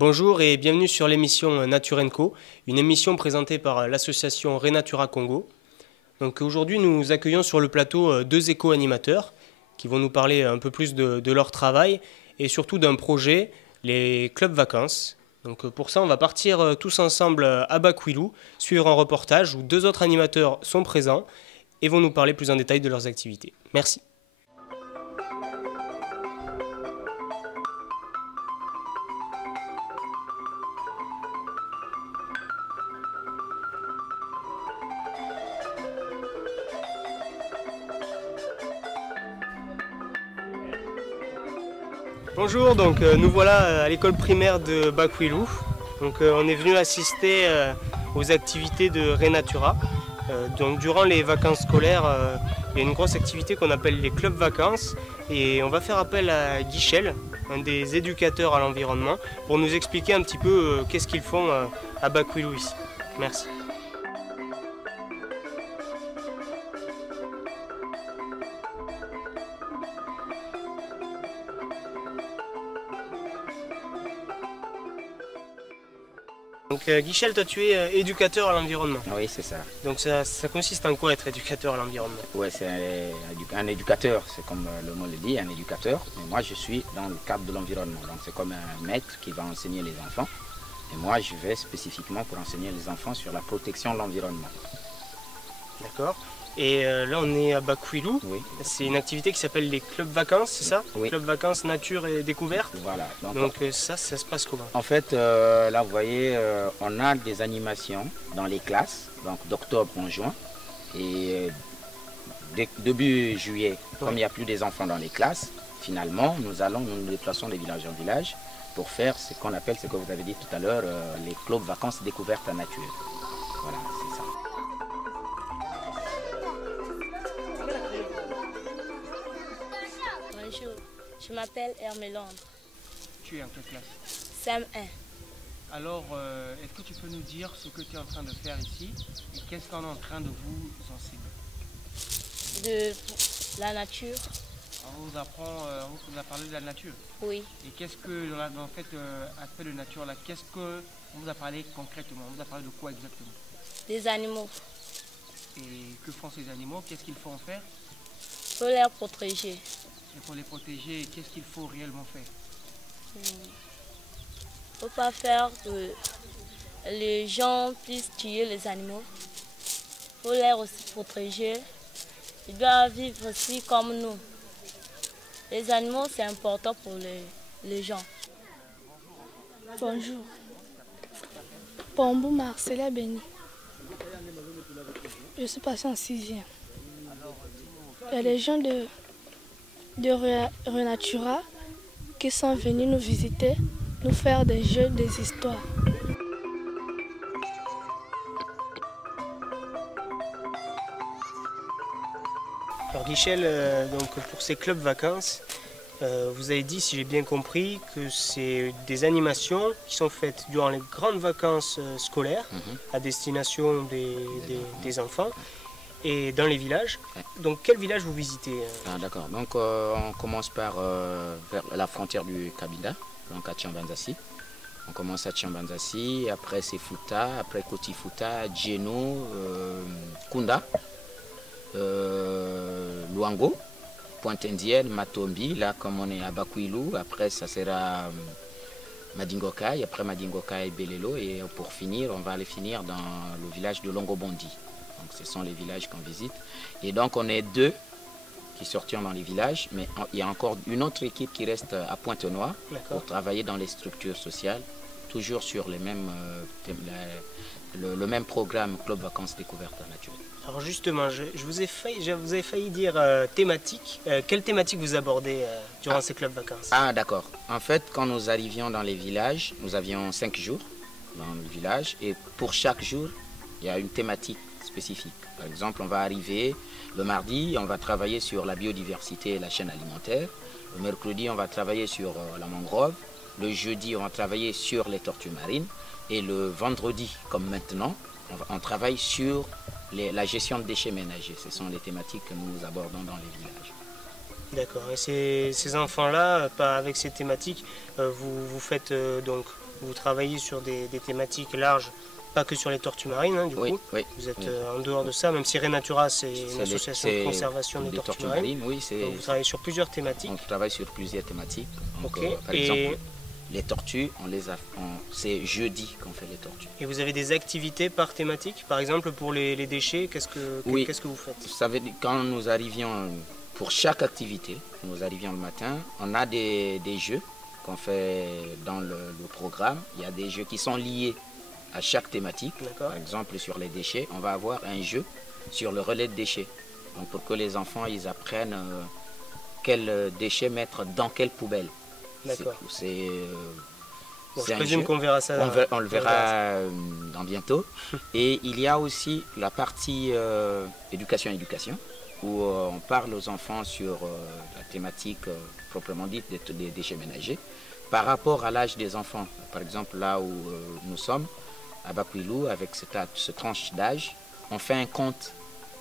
Bonjour et bienvenue sur l'émission Nature Co, une émission présentée par l'association Renatura Congo. Donc aujourd'hui, nous accueillons sur le plateau deux éco-animateurs qui vont nous parler un peu plus de leur travail et surtout d'un projet, les clubs vacances. Donc pour ça, on va partir tous ensemble à Bakwilou, suivre un reportage où deux autres animateurs sont présents et vont nous parler plus en détail de leurs activités. Merci. Bonjour, donc nous voilà à l'école primaire de Bakwilou. Donc on est venu assister aux activités de Renatura. Donc durant les vacances scolaires, il y a une grosse activité qu'on appelle les clubs vacances et on va faire appel à Guichel, un des éducateurs à l'environnement, pour nous expliquer un petit peu qu'est-ce qu'ils font à Bakwilou ici. Merci. Donc Guichel, toi tu es éducateur à l'environnement. Oui, c'est ça. Donc ça consiste en quoi être éducateur à l'environnement? Oui, c'est un éducateur, c'est comme le mot le dit, un éducateur. Mais moi, je suis dans le cadre de l'environnement. Donc c'est comme un maître qui va enseigner les enfants. Et moi, je vais spécifiquement pour enseigner les enfants sur la protection de l'environnement. D'accord. Et là, on est à Bakwilou. Oui. C'est une activité qui s'appelle les clubs vacances, c'est ça? Oui. Clubs vacances, nature et découverte. Voilà. Donc ça se passe comment? En fait, là, vous voyez, on a des animations dans les classes, donc d'octobre en juin. Et début juillet, comme il n'y a plus des enfants dans les classes, finalement, nous déplaçons de village en village pour faire ce qu'on appelle, ce que vous avez dit tout à l'heure, les clubs vacances découvertes à nature. Voilà, c'est ça. Bonjour, je m'appelle Hermélande. Tu es en quelle classe? CM1. Alors, est-ce que tu peux nous dire ce que tu es en train de faire ici et qu'est-ce qu'on est en train de vous enseigner? De la nature. On vous apprend, on vous a parlé de la nature. Oui. Et qu'est-ce que, en fait, aspect de nature là, qu'est-ce que on vous a parlé concrètement? On vous a parlé de quoi exactement? Des animaux. Et que font ces animaux? Qu'est-ce qu'il faut en faire? Il faut les protéger. Et pour les protéger, qu'est-ce qu'il faut réellement faire? Il ne faut pas faire que les gens puissent tuer les animaux. Il faut les aussi protéger. Ils doivent vivre aussi comme nous. Les animaux, c'est important pour les gens. Bonjour. Pombo Marcela Béni. Je suis passé en 6e. Il y a les gens de Renatura qui sont venus nous visiter, nous faire des jeux, des histoires. Alors Guichel, donc pour ces clubs vacances, vous avez dit, si j'ai bien compris, que c'est des animations qui sont faites durant les grandes vacances scolaires à destination des enfants et dans les villages. Donc quel village vous visitez? D'accord, donc on commence par vers la frontière du Kabinda, donc à Tchambanzassi. On commence à Tchambanzassi, après c'est Fouta, après Koti Fouta, Djeno, Kunda, Luango, Pointe-Indienne, Matombi, là comme on est à Bakwilou, après ça sera Madingokai, après Madingokai, Belelo, et pour finir, on va aller finir dans le village de Longobondi. Donc ce sont les villages qu'on visite. Et donc on est deux qui sortiront dans les villages, mais il y a encore une autre équipe qui reste à Pointe-Noire pour travailler dans les structures sociales, toujours sur les mêmes, le même programme Club Vacances Découvertes à Nature. Alors justement, je vous ai failli dire thématique. Quelle thématique vous abordez durant ces clubs vacances? Ah d'accord. En fait, quand nous arrivions dans les villages, nous avions 5 jours dans le village et pour chaque jour, il y a une thématique spécifique. Par exemple, on va arriver le mardi, on va travailler sur la biodiversité et la chaîne alimentaire. Le mercredi, on va travailler sur la mangrove. Le jeudi, on va travailler sur les tortues marines. Et le vendredi, comme maintenant, on travaille sur la gestion de déchets ménagers. Ce sont les thématiques que nous abordons dans les villages. D'accord. Et ces enfants-là, avec ces thématiques, vous faites donc vous travaillez sur des thématiques larges, pas que sur les tortues marines, hein, du coup. Oui. Vous êtes en dehors de ça, même si Renatura, c'est une association de conservation des tortues marines. Oui, donc vous travaillez sur plusieurs thématiques. On travaille sur plusieurs thématiques. Donc, Ok. par exemple, les tortues, c'est jeudi qu'on fait les tortues. Et vous avez des activités par thématique? Par exemple, pour les déchets, qu'est-ce que vous faites? Vous savez, quand nous arrivions, pour chaque activité, nous arrivions le matin, on a des jeux qu'on fait dans le programme. Il y a des jeux qui sont liés à chaque thématique. Par exemple, sur les déchets, on va avoir un jeu sur le relais de déchets. Donc, pour que les enfants ils apprennent quels déchets mettre dans quelle poubelle. D'accord. Je présume qu'on verra ça. On le verra dans bientôt. Et il y a aussi la partie éducation, où on parle aux enfants sur la thématique proprement dite des déchets ménagers par rapport à l'âge des enfants. Par exemple, là où nous sommes, à Bakwilou, avec ce tranche d'âge, on fait un conte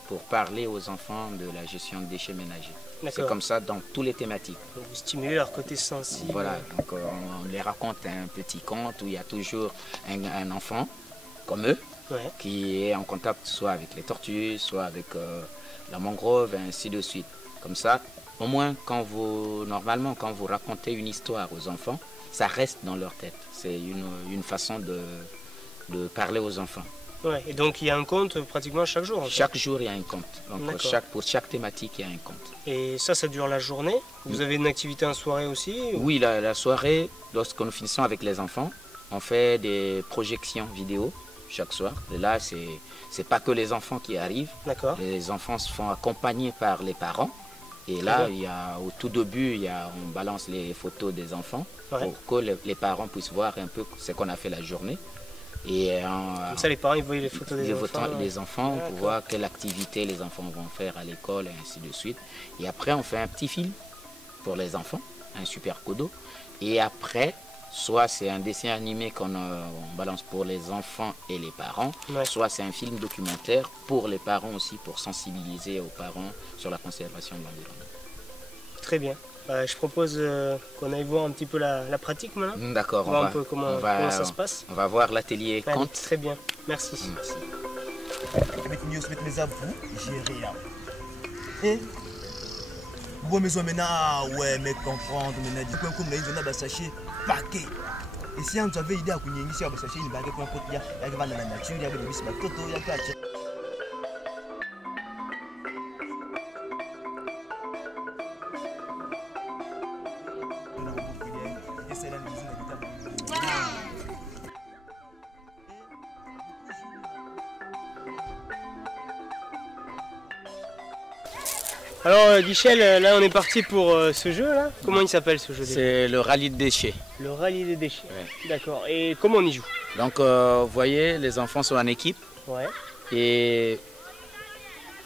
pour parler aux enfants de la gestion de déchets ménagers. C'est comme ça dans toutes les thématiques. Donc vous stimulez leur côté sensible. Voilà, donc on les raconte un petit conte où il y a toujours un enfant comme eux qui est en contact soit avec les tortues, soit avec la mangrove, et ainsi de suite. Comme ça, au moins normalement quand vous racontez une histoire aux enfants, ça reste dans leur tête. C'est une façon de parler aux enfants. Ouais, et donc il y a un conte pratiquement chaque jour. Chaque jour il y a un conte. Donc pour chaque thématique il y a un conte. Et ça dure la journée? Vous avez une activité en soirée aussi? Oui, la soirée, lorsque nous finissons avec les enfants, on fait des projections vidéo chaque soir. Et là, c'est pas que les enfants qui arrivent. Les enfants se font accompagner par les parents. Et là, au tout début, on balance les photos des enfants pour que les parents puissent voir un peu ce qu'on a fait la journée. Et comme ça, les parents ils voient les photos des enfants pour voir quelle activité les enfants vont faire à l'école et ainsi de suite. Et après, on fait un petit film pour les enfants, un super codo. Et après, soit c'est un dessin animé qu'on balance pour les enfants et les parents, soit c'est un film documentaire pour les parents aussi, pour sensibiliser aux parents sur la conservation de l'environnement. Très bien. Je propose qu'on aille voir un petit peu la pratique maintenant. D'accord, voir un peu comment ça se passe. On va voir l'atelier conte. Très bien, merci. Bon, mais maintenant, ouais, mais comprendre, maintenant, comme on a sachet paquet. Et si on avait idée à qu'on y ait un sachet, il va y avoir un peu de la nature, il y a des biscuits, il y a des Alors Guichel, là on est parti pour ce jeu là. Comment il s'appelle ce jeu? C'est le rallye de déchets. Le rallye des déchets. D'accord. Et comment on y joue? Donc vous voyez, les enfants sont en équipe. Et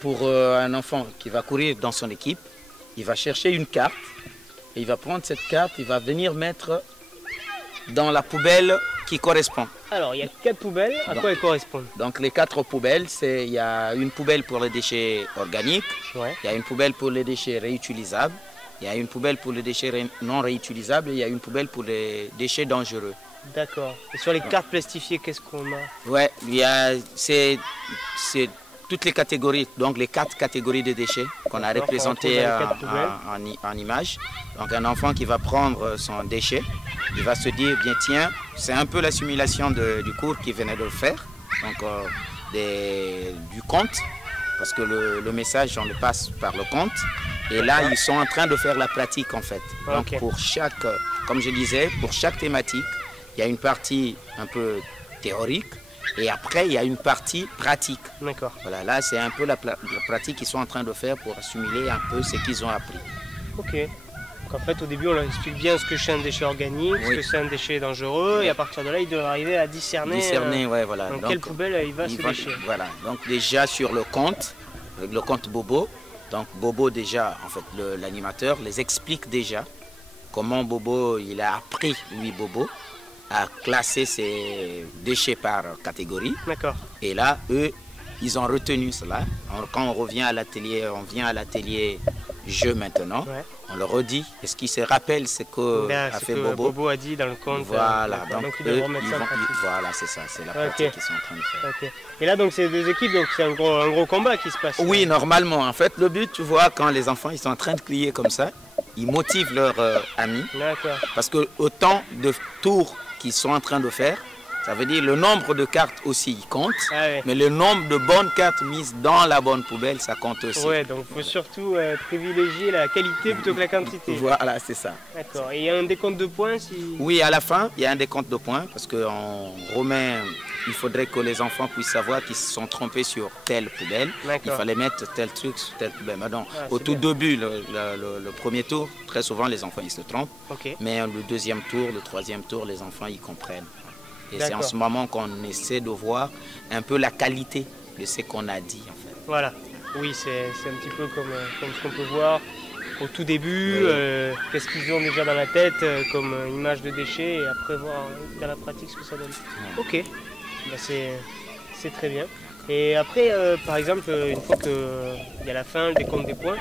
pour un enfant qui va courir dans son équipe, il va chercher une carte. Et il va prendre cette carte, il va venir mettre dans la poubelle qui correspond. Alors il y a 4 poubelles, à quoi elles correspondent? Donc les 4 poubelles, il y a une poubelle pour les déchets organiques, il y a une poubelle pour les déchets réutilisables, il y a une poubelle pour les déchets non réutilisables et il y a une poubelle pour les déchets dangereux. D'accord. Et sur les cartes plastifiées, qu'est-ce qu'on a? Ouais, c'est toutes les catégories, donc les 4 catégories de déchets qu'on a représentées en images. Donc un enfant qui va prendre son déchet, il va se dire, bien tiens, c'est un peu la simulation du cours qu'il venait de faire, donc du conte, parce que le message on le passe par le conte. Et là, ils sont en train de faire la pratique en fait. Donc pour chaque, comme je disais, pour chaque thématique, il y a une partie un peu théorique. Et après, il y a une partie pratique. D'accord. Voilà, là, c'est un peu la pratique qu'ils sont en train de faire pour assimiler un peu ce qu'ils ont appris. Ok. Donc en fait, au début, on leur explique bien ce que c'est un déchet organique, ce que c'est un déchet dangereux, et à partir de là, ils doivent arriver à discerner, voilà. dans quelle poubelle il va ce déchet. Voilà, donc déjà sur le compte, avec le compte Bobo, donc Bobo déjà, en fait, l'animateur les explique déjà comment Bobo, il a appris, lui Bobo, à classer ses déchets par catégorie. D'accord. Et là, eux, ils ont retenu cela. Alors, quand on revient à l'atelier, on vient à l'atelier jeu maintenant. Ouais. On le redit. Et ce qui se rappelle, c'est que Là, a c'est fait que Bobo. Bobo a dit dans le conte. Voilà, donc donc ils eux, doivent remettre ça en pratique. voilà, c'est ça, c'est la pratique qu'ils sont en train de faire. Ok. Et là, donc, c'est deux équipes, donc c'est un gros combat qui se passe. Oui, normalement. En fait, le but, tu vois, quand les enfants ils sont en train de crier comme ça, ils motivent leurs amis. D'accord. Parce que autant de tours qu'ils sont en train de faire, ça veut dire le nombre de cartes aussi, il compte. Ah ouais. Mais le nombre de bonnes cartes mises dans la bonne poubelle, ça compte aussi. Ouais, donc il faut surtout privilégier la qualité plutôt que la quantité. Voilà, c'est ça. D'accord. Et il y a un décompte de points si... Oui, à la fin, il y a un décompte de points parce qu'en romain, il faudrait que les enfants puissent savoir qu'ils se sont trompés sur telle poubelle. Il fallait mettre tel truc sur telle poubelle. Mais donc, au tout début, le premier tour, très souvent, les enfants ils se trompent. Okay. Mais le deuxième tour, le troisième tour, les enfants ils comprennent. Et c'est en ce moment qu'on essaie de voir un peu la qualité de ce qu'on a dit en fait. Voilà, oui, c'est un petit peu comme ce qu'on peut voir au tout début, oui. Qu'est-ce qu'ils ont déjà dans la tête comme image de déchets et après voir dans la pratique ce que ça donne. Ouais. Ok, bah, c'est très bien. Et après, par exemple, une fois qu'il y a la fin, le décompte des points,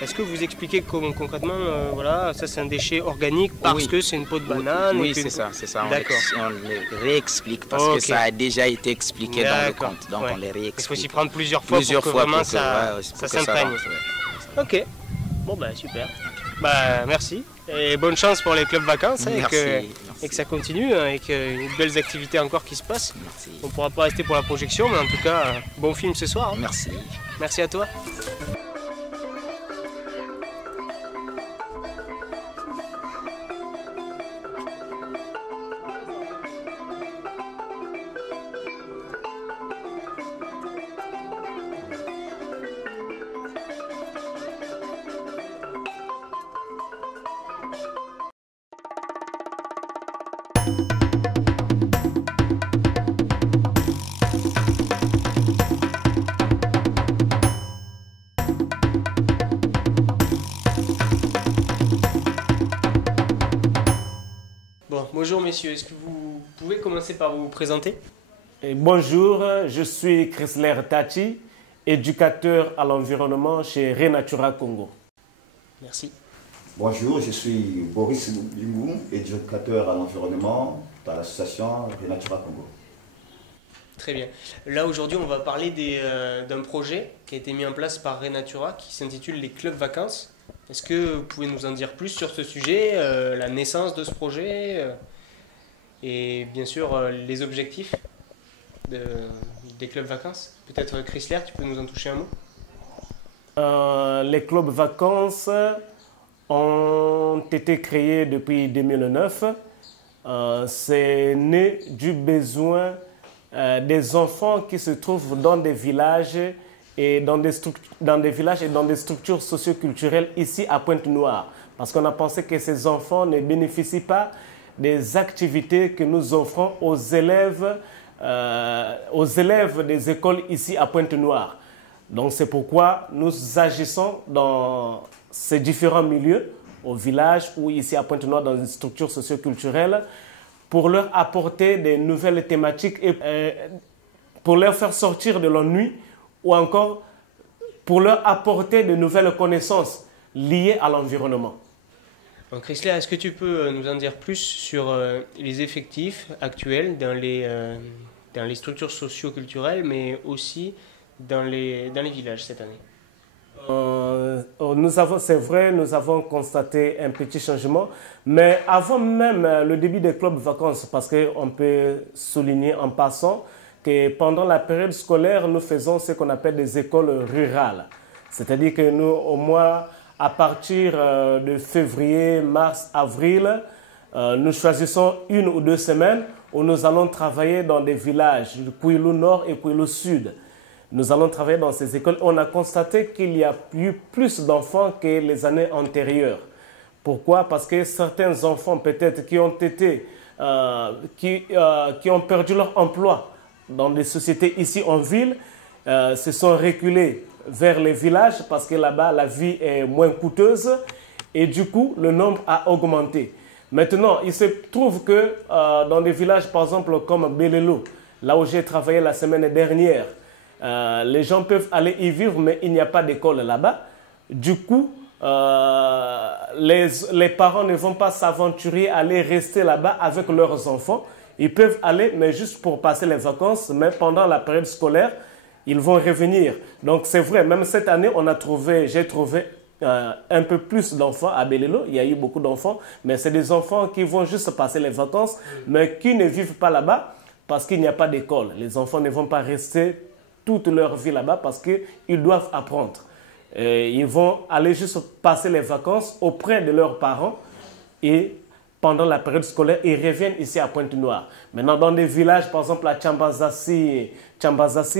est-ce que vous expliquez concrètement, voilà, ça c'est un déchet organique parce que c'est une peau de banane? Oui, c'est ça. D'accord. On le réexplique parce que ça a déjà été expliqué dans le compte. Donc on les réexplique. Il faut s'y prendre plusieurs fois pour que vraiment ça s'imprègne. Ok, bon bah super. Bah merci et bonne chance pour les clubs vacances et que ça continue avec une belles activités encore qui se passent. Merci. On ne pourra pas rester pour la projection, mais en tout cas, bon film ce soir. Hein. Merci. Merci à toi. Bonjour messieurs, est-ce que vous pouvez commencer par vous présenter? Bonjour, je suis Chrysler Tachi, éducateur à l'environnement chez Renatura Congo. Merci. Bonjour, je suis Boris Lingou, éducateur à l'environnement dans l'association Renatura Congo. Très bien. Là aujourd'hui on va parler d'un projet qui a été mis en place par Renatura qui s'intitule les clubs vacances. Est-ce que vous pouvez nous en dire plus sur ce sujet, la naissance de ce projet et bien sûr les objectifs des clubs vacances? Peut-être Chrysler, tu peux nous en toucher un mot? Les clubs vacances ont été créés depuis 2009. C'est né du besoin des enfants qui se trouvent dans des villages et dans des structures socioculturelles ici à Pointe-Noire. Parce qu'on a pensé que ces enfants ne bénéficient pas des activités que nous offrons aux élèves des écoles ici à Pointe-Noire. Donc c'est pourquoi nous agissons dans ces différents milieux, au village ou ici à Pointe-Noire dans une structure socioculturelle, pour leur apporter des nouvelles thématiques et pour leur faire sortir de l'ennui ou encore pour leur apporter de nouvelles connaissances liées à l'environnement. Donc Chrysler, est-ce que tu peux nous en dire plus sur les effectifs actuels dans les structures socio-culturelles, mais aussi dans les villages cette année? C'est vrai, nous avons constaté un petit changement, mais avant même le début des clubs vacances, parce qu'on peut souligner en passant que pendant la période scolaire, nous faisons ce qu'on appelle des écoles rurales. C'est-à-dire que nous, au mois, à partir de février, mars, avril, nous choisissons 1 ou 2 semaines où nous allons travailler dans des villages, Kouilou Nord et Kouilou Sud. Nous allons travailler dans ces écoles. On a constaté qu'il y a eu plus d'enfants que les années antérieures. Pourquoi? Parce que certains enfants peut-être qui ont perdu leur emploi dans des sociétés ici en ville, se sont reculés vers les villages parce que là-bas la vie est moins coûteuse et du coup le nombre a augmenté. Maintenant, il se trouve que dans des villages par exemple comme Belelo, là où j'ai travaillé la semaine dernière, les gens peuvent aller y vivre mais il n'y a pas d'école là-bas. Du coup, les parents ne vont pas s'aventurer à aller rester là-bas avec leurs enfants. Ils peuvent aller, mais juste pour passer les vacances, mais pendant la période scolaire, ils vont revenir. Donc c'est vrai, même cette année, j'ai trouvé un peu plus d'enfants à Belelo. Il y a eu beaucoup d'enfants, mais c'est des enfants qui vont juste passer les vacances, mais qui ne vivent pas là-bas parce qu'il n'y a pas d'école. Les enfants ne vont pas rester toute leur vie là-bas parce qu'ils doivent apprendre. Ils vont aller juste passer les vacances auprès de leurs parents et pendant la période scolaire, ils reviennent ici à Pointe-Noire. Maintenant, dans des villages, par exemple à Chambazassi,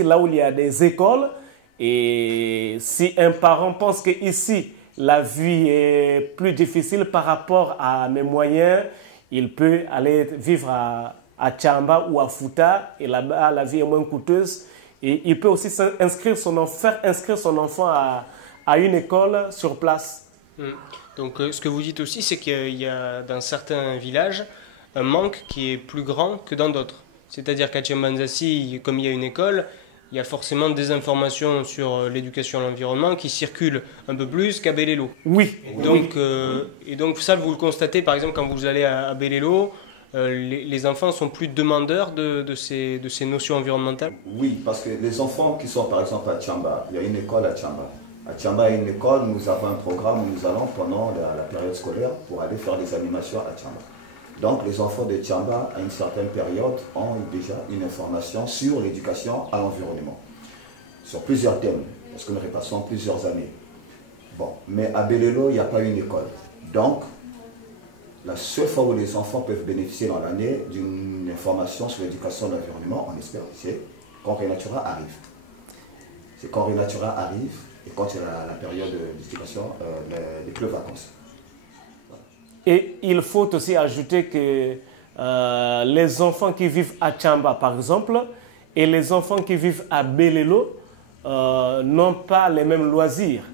là où il y a des écoles, et si un parent pense qu'ici, la vie est plus difficile par rapport à mes moyens, il peut aller vivre à Chamba ou à Fouta, et là-bas, la vie est moins coûteuse. Et il peut aussi faire inscrire son enfant à une école sur place. Donc ce que vous dites aussi, c'est qu'il y a dans certains villages un manque qui est plus grand que dans d'autres. C'est-à-dire qu'à Tchembanzassi, comme il y a une école, il y a forcément des informations sur l'éducation à l'environnement qui circulent un peu plus qu'à Belelo. Oui. Et donc ça, vous le constatez par exemple quand vous allez à Belelo, les enfants sont plus demandeurs de ces notions environnementales? Oui, parce que les enfants qui sont par exemple à Tchamba, il y a une école à Tchamba. À Tchamba, il y a une école, nous avons un programme où nous allons pendant la période scolaire pour aller faire des animations à Tchamba. Donc les enfants de Tchamba, à une certaine période, ont déjà une information sur l'éducation à l'environnement, sur plusieurs thèmes, parce que nous repassons plusieurs années. Bon, mais à Belelo, il n'y a pas une école. Donc, la seule fois où les enfants peuvent bénéficier dans l'année d'une information sur l'éducation à l'environnement, on espère, c'est quand Renatura arrive. C'est quand Renatura arrive et quand il y a la période d'éducation, des clubs vacances. Et il faut aussi ajouter que les enfants qui vivent à Tchamba, par exemple, et les enfants qui vivent à Belelo n'ont pas les mêmes loisirs.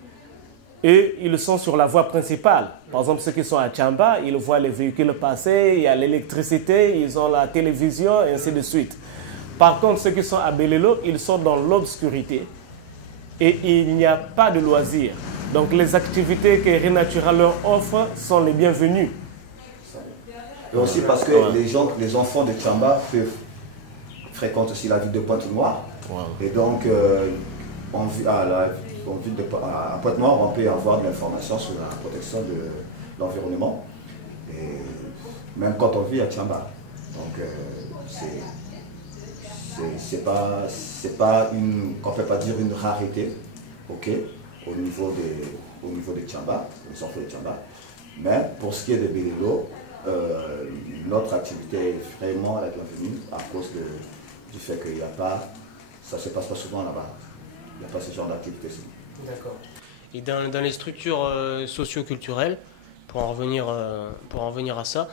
Et ils sont sur la voie principale. Par exemple, ceux qui sont à Tchamba, ils voient les véhicules passer, il y a l'électricité, ils ont la télévision, et ainsi de suite. Par contre, ceux qui sont à Belelo, ils sont dans l'obscurité et il n'y a pas de loisirs. Donc les activités que Renatura leur offre sont les bienvenues. Et aussi parce que les enfants de Tchamba peuvent fréquenter aussi la ville de Pointe-Noire. Wow. Et donc, à Pointe-Noire, on peut avoir de l'information sur la protection de l'environnement. Et même quand on vit à Tchamba. Donc, c'est pas qu'on ne peut pas dire une rareté, ok, au niveau de Tchamba, les enfants de Tchamba. Mais pour ce qui est de Belelo, notre activité est vraiment la bienvenue à cause du fait qu'il n'y a pas, ça ne se passe pas souvent là-bas. Il n'y a pas ce genre d'activité-ci. D'accord. Et dans les structures socio-culturelles, pour en revenir à ça,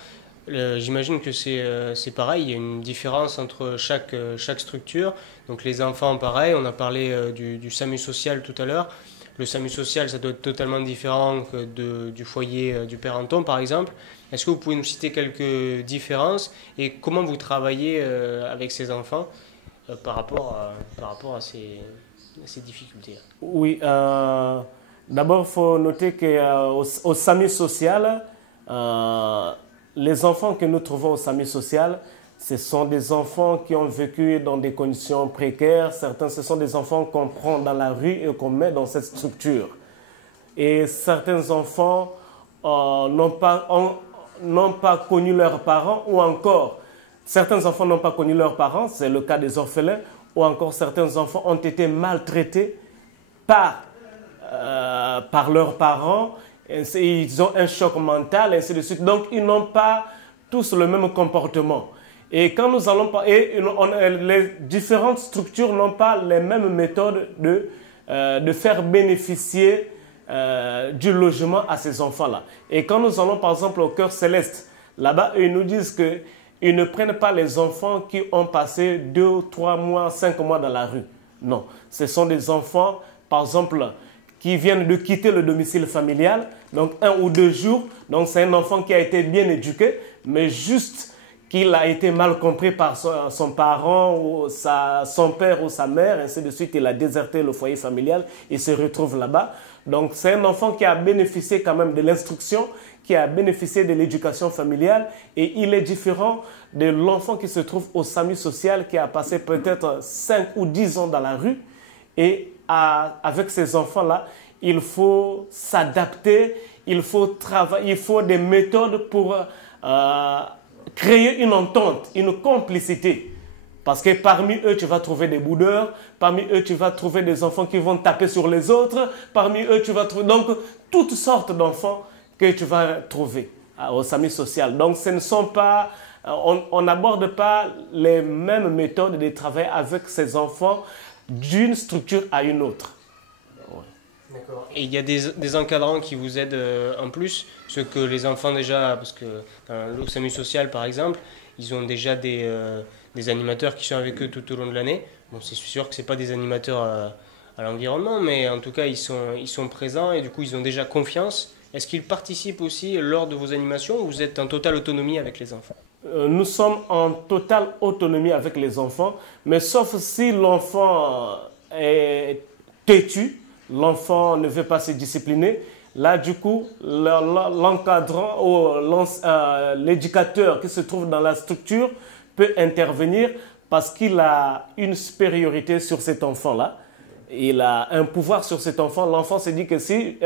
j'imagine que c'est pareil, il y a une différence entre chaque structure. Donc les enfants, pareil, on a parlé du SAMU social tout à l'heure. Le SAMU social, ça doit être totalement différent que du foyer du Père Anton, par exemple. Est-ce que vous pouvez nous citer quelques différences et comment vous travaillez avec ces enfants par rapport à ces difficultés? Oui, d'abord, il faut noter qu'au SAMU social, les enfants que nous trouvons au SAMU social, ce sont des enfants qui ont vécu dans des conditions précaires. Certains, ce sont des enfants qu'on prend dans la rue et qu'on met dans cette structure. Et certains enfants n'ont pas connu leurs parents, ou encore, certains enfants n'ont pas connu leurs parents, c'est le cas des orphelins, ou encore certains enfants ont été maltraités par leurs parents. Ils ont un choc mental, et ainsi de suite. Donc, ils n'ont pas tous le même comportement. Et quand nous allons les différentes structures n'ont pas les mêmes méthodes de faire bénéficier du logement à ces enfants-là. Et quand nous allons par exemple au Cœur Céleste, là-bas, ils nous disent qu'ils ne prennent pas les enfants qui ont passé 2, 3 mois, 5 mois dans la rue. Non, ce sont des enfants, par exemple, qui viennent de quitter le domicile familial, donc 1 ou 2 jours. Donc c'est un enfant qui a été bien éduqué, mais juste qu'il a été mal compris par son parent, ou son père ou sa mère, ainsi de suite, il a déserté le foyer familial, il se retrouve là-bas. Donc c'est un enfant qui a bénéficié quand même de l'instruction, qui a bénéficié de l'éducation familiale, et il est différent de l'enfant qui se trouve au SAMU social, qui a passé peut-être 5 ou 10 ans dans la rue, et avec ces enfants-là, il faut s'adapter, il faut travailler, il faut des méthodes pour créer une entente, une complicité. Parce que parmi eux, tu vas trouver des boudeurs, parmi eux, tu vas trouver des enfants qui vont taper sur les autres, parmi eux, tu vas trouver donc toutes sortes d'enfants que tu vas trouver au SAMU social. Donc, ce ne sont pas, on n'aborde pas les mêmes méthodes de travail avec ces enfants d'une structure à une autre. D'accord. Et il y a des encadrants qui vous aident en plus, ce que les enfants déjà, parce que dans le SAMU social par exemple, ils ont déjà des animateurs qui sont avec eux tout au long de l'année. Bon, c'est sûr que ce n'est pas des animateurs à l'environnement, mais en tout cas ils sont présents et du coup ils ont déjà confiance. Est-ce qu'ils participent aussi lors de vos animations ou vous êtes en totale autonomie avec les enfants? Nous sommes en totale autonomie avec les enfants, mais sauf si l'enfant est têtu, l'enfant ne veut pas se discipliner. Là, du coup, l'encadrant ou l'éducateur qui se trouve dans la structure peut intervenir parce qu'il a une supériorité sur cet enfant-là. Il a un pouvoir sur cet enfant. L'enfant se dit que si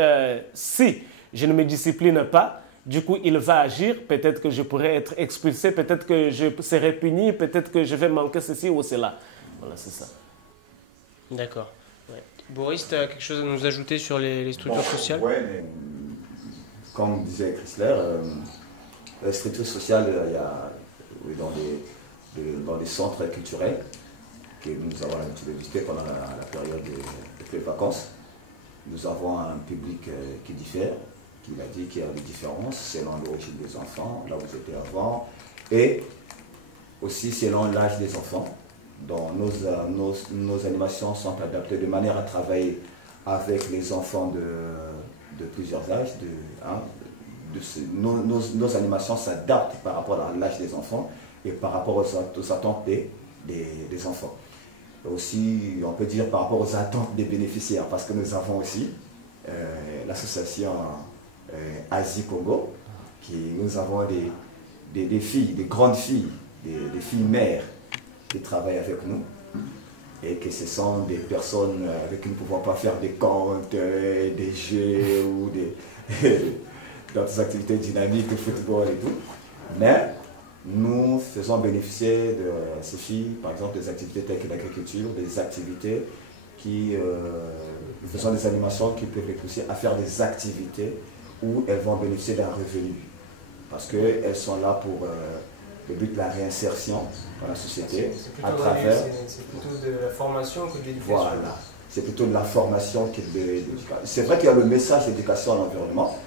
je ne me discipline pas, du coup, il va agir. Peut-être que je pourrais être expulsé, peut-être que je serai puni, peut-être que je vais manquer ceci ou cela. Voilà, c'est ça. D'accord. Ouais. Boris, tu as quelque chose à nous ajouter sur les structures sociales? Oui, mais comme disait Chrysler, la structure sociale, il y a dans les centres culturels que nous avons l'habitude de visiter pendant la période des vacances. Nous avons un public qui diffère, qui a dit qu'il y a des différences selon l'origine des enfants, là où vous étiez avant, et aussi selon l'âge des enfants. Donc nos animations sont adaptées de manière à travailler avec les enfants de plusieurs âges. Nos animations s'adaptent par rapport à l'âge des enfants et par rapport aux attentes des enfants. Aussi, on peut dire par rapport aux attentes des bénéficiaires, parce que nous avons aussi l'association Asie-Congo, nous avons des filles, des grandes filles, des filles mères qui travaillent avec nous et que ce sont des personnes avec qui nous ne pouvons pas faire des comptes, des jeux ou d'autres activités dynamiques, le football et tout. Mais nous faisons bénéficier de ces filles, par exemple, des activités telles que l'agriculture, des activités qui faisant des animations qui peuvent les pousser à faire des activités où elles vont bénéficier d'un revenu. Parce qu'elles sont là pour le but de la réinsertion dans la société à travers... C'est plutôt de la formation que de l'éducation. Voilà, c'est plutôt de la formation que de l'éducation. C'est vrai qu'il y a le message d'éducation à l'environnement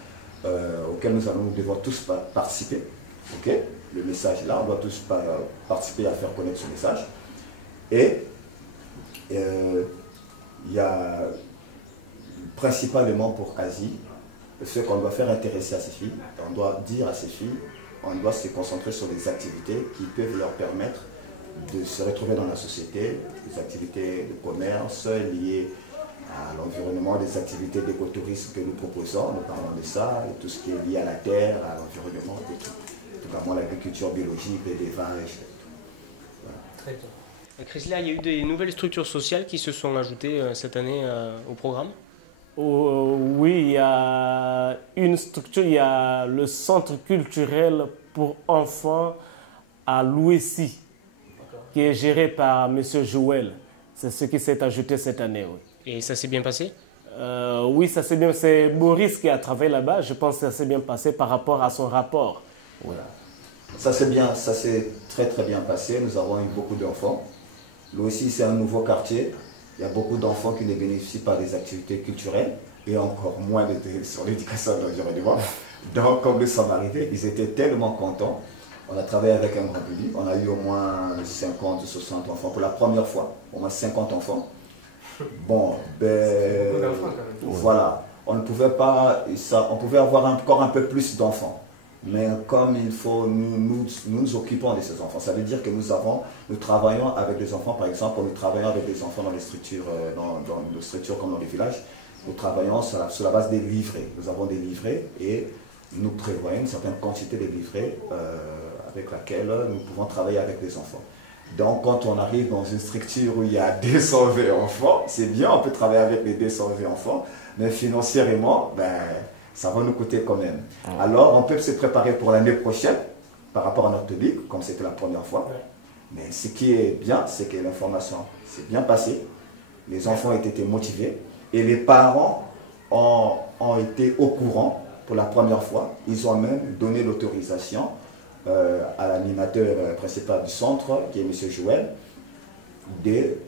auquel nous devons tous participer. Okay? Le message là, on doit tous participer à faire connaître ce message. Et il y a principalement pour Asie, ce qu'on doit faire intéresser à ces filles, on doit dire à ces filles, on doit se concentrer sur des activités qui peuvent leur permettre de se retrouver dans la société, des activités de commerce liées à l'environnement, des activités d'écotourisme que nous proposons, nous parlons de ça, et tout ce qui est lié à la terre, à l'environnement, et tout. Notamment l'agriculture biologique, l'élevage. Voilà. Très bien. Chrysler, il y a eu des nouvelles structures sociales qui se sont ajoutées cette année au programme? Oui, il y a une structure, il y a le centre culturel pour enfants à Louessy, qui est géré par M. Joël. C'est ce qui s'est ajouté cette année. Oui. Et ça s'est bien passé? Oui, ça s'est bien. C'est Boris qui a travaillé là-bas. Je pense que ça s'est bien passé par rapport à son rapport. Voilà. Ça s'est très très bien passé. Nous avons eu beaucoup d'enfants. Louessy, c'est un nouveau quartier. Il y a beaucoup d'enfants qui ne bénéficient pas des activités culturelles et encore moins sur l'éducation de l'environnement. Donc, comme nous sommes arrivés, ils étaient tellement contents. On a travaillé avec un grand public. On a eu au moins 50 ou 60 enfants pour la première fois. Au moins 50 enfants. Bon, voilà. On ne pouvait pas, on pouvait avoir encore un peu plus d'enfants. Mais comme il faut, nous occupons de ces enfants. Ça veut dire que nous travaillons avec des enfants, par exemple, nous travaillons avec des enfants dans les structures, dans des structures comme dans les villages. Nous travaillons sur la base des livrets. Nous avons des livrets et nous prévoyons une certaine quantité de livrets avec laquelle nous pouvons travailler avec des enfants. Donc, quand on arrive dans une structure où il y a 220 enfants, c'est bien, on peut travailler avec les 220 enfants, mais financièrement, ça va nous coûter quand même. Alors, on peut se préparer pour l'année prochaine par rapport à notre ligue, comme c'était la première fois. Mais ce qui est bien, c'est que l'information s'est bien passée, les enfants ont été motivés et les parents ont été au courant pour la première fois. Ils ont même donné l'autorisation à l'animateur principal du centre, qui est M. Joël, de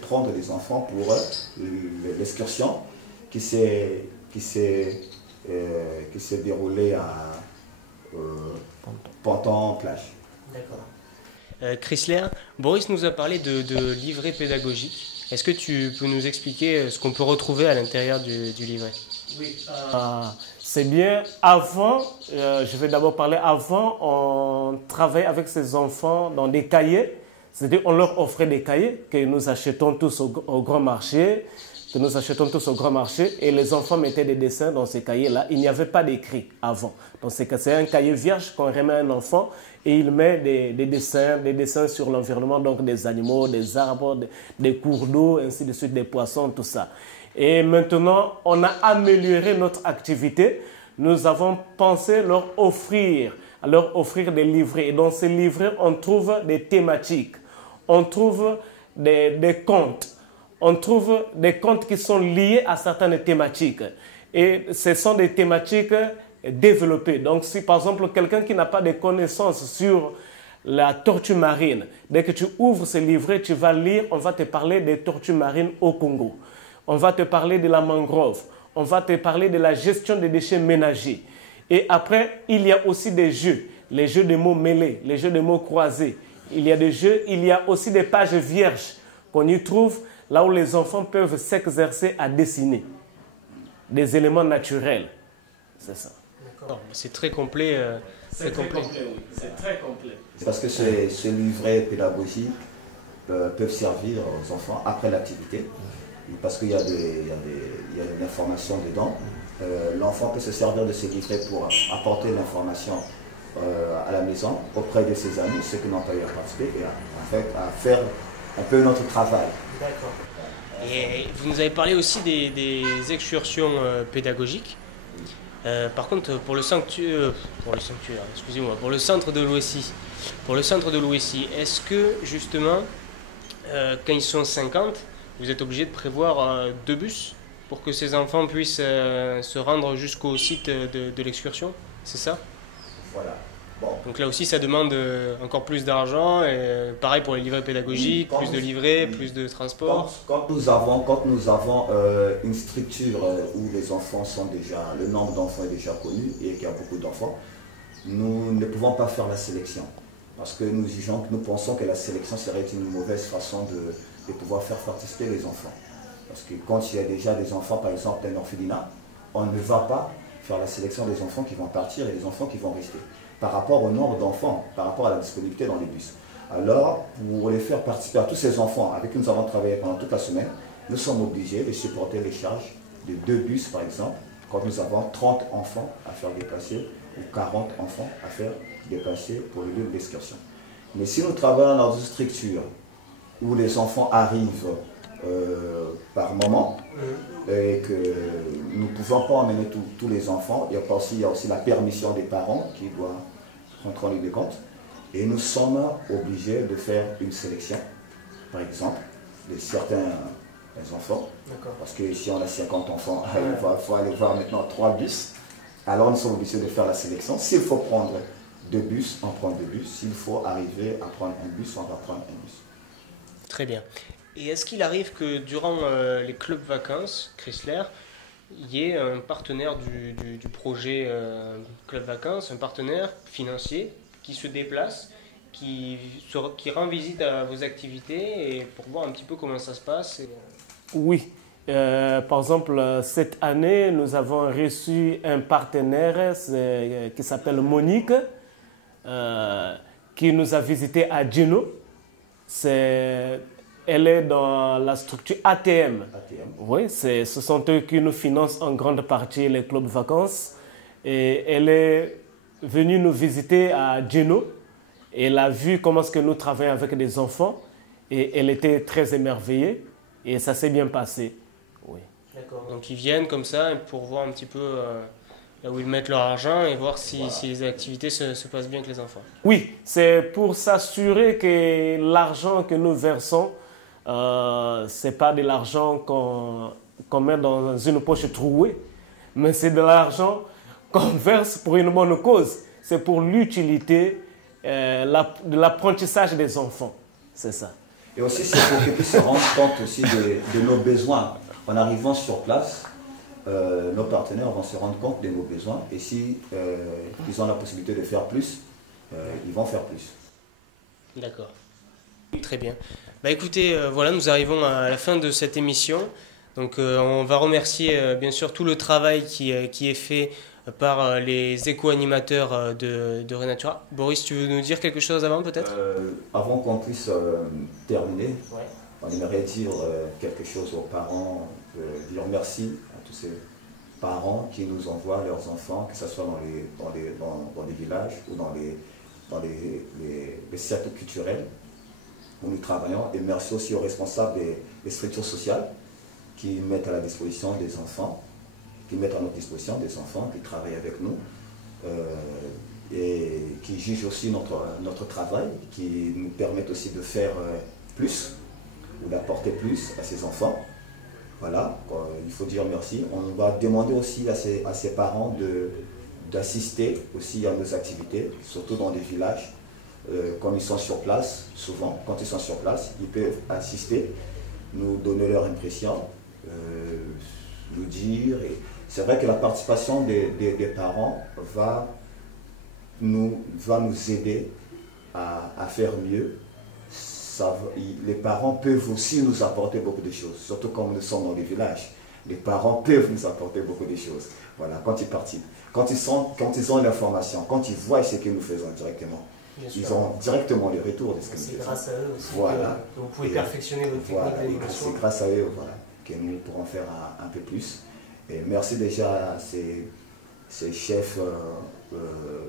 prendre des enfants pour l'excursion qui s'est déroulée à Ponton-Plage. D'accord. Chrysler, Boris nous a parlé de livret pédagogique. Est-ce que tu peux nous expliquer ce qu'on peut retrouver à l'intérieur du livret? Oui. C'est bien. Avant, je vais d'abord parler, avant, on travaillait avec ces enfants dans des cahiers. C'est-à-dire, on leur offrait des cahiers que nous achetons tous au grand marché, et les enfants mettaient des dessins dans ces cahiers-là. Il n'y avait pas d'écrit avant. Donc, c'est un cahier vierge qu'on remet à un enfant et il met des dessins sur l'environnement, donc des animaux, des arbres, des cours d'eau, ainsi de suite, des poissons, tout ça. Et maintenant, on a amélioré notre activité. Nous avons pensé à leur offrir des livrets. Et dans ces livrets, on trouve des thématiques, on trouve des contes. On trouve des contes qui sont liés à certaines thématiques. Et ce sont des thématiques développées. Donc, si par exemple, quelqu'un qui n'a pas de connaissances sur la tortue marine, dès que tu ouvres ce livret, tu vas lire, on va te parler des tortues marines au Congo. On va te parler de la mangrove. On va te parler de la gestion des déchets ménagers. Et après, il y a aussi des jeux. Les jeux de mots mêlés, les jeux de mots croisés. Il y a des jeux, il y a aussi des pages vierges qu'on y trouve, là où les enfants peuvent s'exercer à dessiner des éléments naturels. C'est ça. D'accord. C'est très complet. C'est très complet, oui. C'est très complet. Parce que ces livrets pédagogiques peuvent servir aux enfants après l'activité. Parce qu'il y a une information dedans. L'enfant peut se servir de ces livrets pour apporter l'information à la maison auprès de ses amis, ceux qui n'ont pas eu à participer, et en fait à faire un peu notre travail. D'accord. Et vous nous avez parlé aussi des excursions pédagogiques. Par contre, pour le centre de l'Ouessie, est-ce que justement, quand ils sont 50, vous êtes obligé de prévoir 2 bus pour que ces enfants puissent se rendre jusqu'au site de l'excursion? C'est ça? Voilà. Bon. Donc là aussi, ça demande encore plus d'argent, et pareil pour les livrets pédagogiques, plus de livrets, plus de transport. Quand nous avons une structure où les enfants sont déjà, le nombre d'enfants est déjà connu et qu'il y a beaucoup d'enfants, nous ne pouvons pas faire la sélection. Parce que nous pensons que la sélection serait une mauvaise façon de pouvoir faire participer les enfants. Parce que quand il y a déjà des enfants, par exemple, d'un orphelinat, on ne va pas faire la sélection des enfants qui vont partir et des enfants qui vont rester. Par rapport au nombre d'enfants, par rapport à la disponibilité dans les bus. Alors, pour les faire participer à tous ces enfants avec qui nous avons travaillé pendant toute la semaine, nous sommes obligés de supporter les charges de 2 bus, par exemple, quand nous avons 30 enfants à faire déplacer ou 40 enfants à faire déplacer pour le lieu de l'excursion. Mais si nous travaillons dans une structure où les enfants arrivent par moment et que nous ne pouvons pas emmener tous les enfants, il y a aussi la permission des parents qui doivent rentrer en ligne de compte. Et nous sommes obligés de faire une sélection, par exemple, de certains enfants. Parce que si on a 50 enfants, il faut aller voir maintenant 3 bus. Alors nous sommes obligés de faire la sélection. S'il faut prendre 2 bus, on prend 2 bus. S'il faut arriver à prendre un bus, on va prendre un bus. Très bien. Et est-ce qu'il arrive que durant les clubs vacances, Chrysler, il y ait un partenaire du projet Club Vacances, un partenaire financier qui se déplace, qui rend visite à vos activités et pour voir un petit peu comment ça se passe? Oui, Par exemple, cette année, nous avons reçu un partenaire qui s'appelle Monique, qui nous a visité à Djeno. Elle est dans la structure ATM. Oui, ce sont eux qui nous financent en grande partie les clubs vacances. Et elle est venue nous visiter à Djeno. Et elle a vu comment est-ce que nous travaillons avec des enfants. Et elle était très émerveillée. Et ça s'est bien passé. Oui. D'accord. Donc ils viennent comme ça pour voir un petit peu là où ils mettent leur argent et voir si les activités se passent bien avec les enfants. Oui, c'est pour s'assurer que l'argent que nous versons, ce n'est pas de l'argent qu'on met dans une poche trouée, mais c'est de l'argent qu'on verse pour une bonne cause. C'est pour l'utilité de l'apprentissage des enfants. C'est ça. Et aussi, c'est pour qu'ils puissent se rendre compte aussi de nos besoins. En arrivant sur place, nos partenaires vont se rendre compte de nos besoins. Et si ils ont la possibilité de faire plus, ils vont faire plus. D'accord. Très bien. Bah écoutez, voilà, nous arrivons à la fin de cette émission. Donc on va remercier bien sûr tout le travail qui est fait par les éco-animateurs de Renatura. Boris, tu veux nous dire quelque chose avant peut-être? Avant qu'on puisse terminer, ouais. On aimerait dire quelque chose aux parents, dire merci à tous ces parents qui nous envoient leurs enfants, que ce soit dans les villages ou dans les cercles culturels où nous travaillons. Et merci aussi aux responsables des structures sociales qui mettent à la disposition des enfants, qui mettent à notre disposition des enfants qui travaillent avec nous et qui jugent aussi notre travail, qui nous permettent aussi de faire plus ou d'apporter plus à ces enfants. Voilà, il faut dire merci. On va demander aussi à ces parents d'assister aussi à nos activités, surtout dans les villages. Comme ils sont sur place, souvent, quand ils sont sur place, ils peuvent assister, nous donner leur impression, nous dire. C'est vrai que la participation des parents va nous aider à faire mieux. Les parents peuvent aussi nous apporter beaucoup de choses, surtout comme nous sommes dans les villages. Les parents peuvent nous apporter beaucoup de choses. Voilà, quand ils participent, quand ils ont l'information, quand ils voient ce que nous faisons directement. Ils ont directement le retour de ce que nous faisons. C'est grâce à eux aussi que vous pouvez perfectionner votre technique d'animation. C'est grâce à eux que nous pourrons faire un peu plus. Et merci déjà à ces chefs,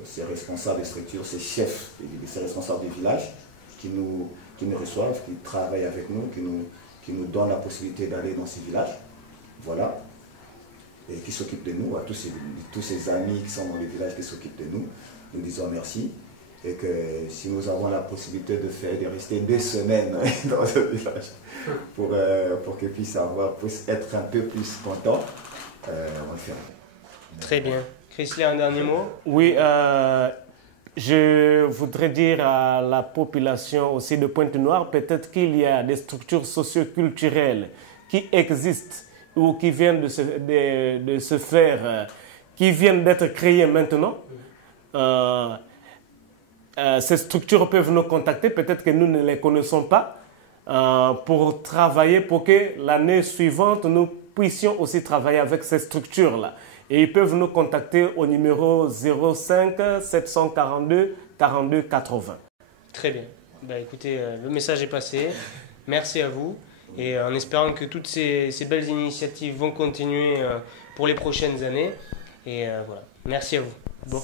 ces responsables de structure, ces chefs, ces responsables du village qui nous reçoivent, qui travaillent avec nous, qui nous donnent la possibilité d'aller dans ces villages. Voilà. Et qui s'occupent de nous, à tous ces amis qui sont dans les villages qui s'occupent de nous. Nous disons merci. Et que si nous avons la possibilité de rester 2 semaines dans ce village pour qu'ils puissent être un peu plus contents, on le fera. Très bien. Chrisley, un dernier mot? Oui, je voudrais dire à la population aussi de Pointe-Noire, peut-être qu'il y a des structures socio-culturelles qui existent ou qui viennent de se faire, qui viennent d'être créées maintenant. Ces structures peuvent nous contacter, peut-être que nous ne les connaissons pas, pour travailler, pour que l'année suivante, nous puissions aussi travailler avec ces structures-là. Et ils peuvent nous contacter au numéro 05 742 42 80. Très bien. Bah, écoutez, le message est passé. Merci à vous. Et en espérant que toutes ces belles initiatives vont continuer pour les prochaines années. Et voilà. Merci à vous. Bon.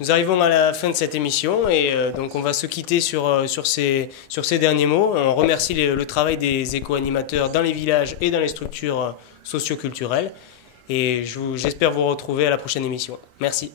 Nous arrivons à la fin de cette émission et donc on va se quitter sur ces derniers mots. On remercie le travail des éco-animateurs dans les villages et dans les structures socio-culturelles. Et j'espère vous retrouver à la prochaine émission. Merci.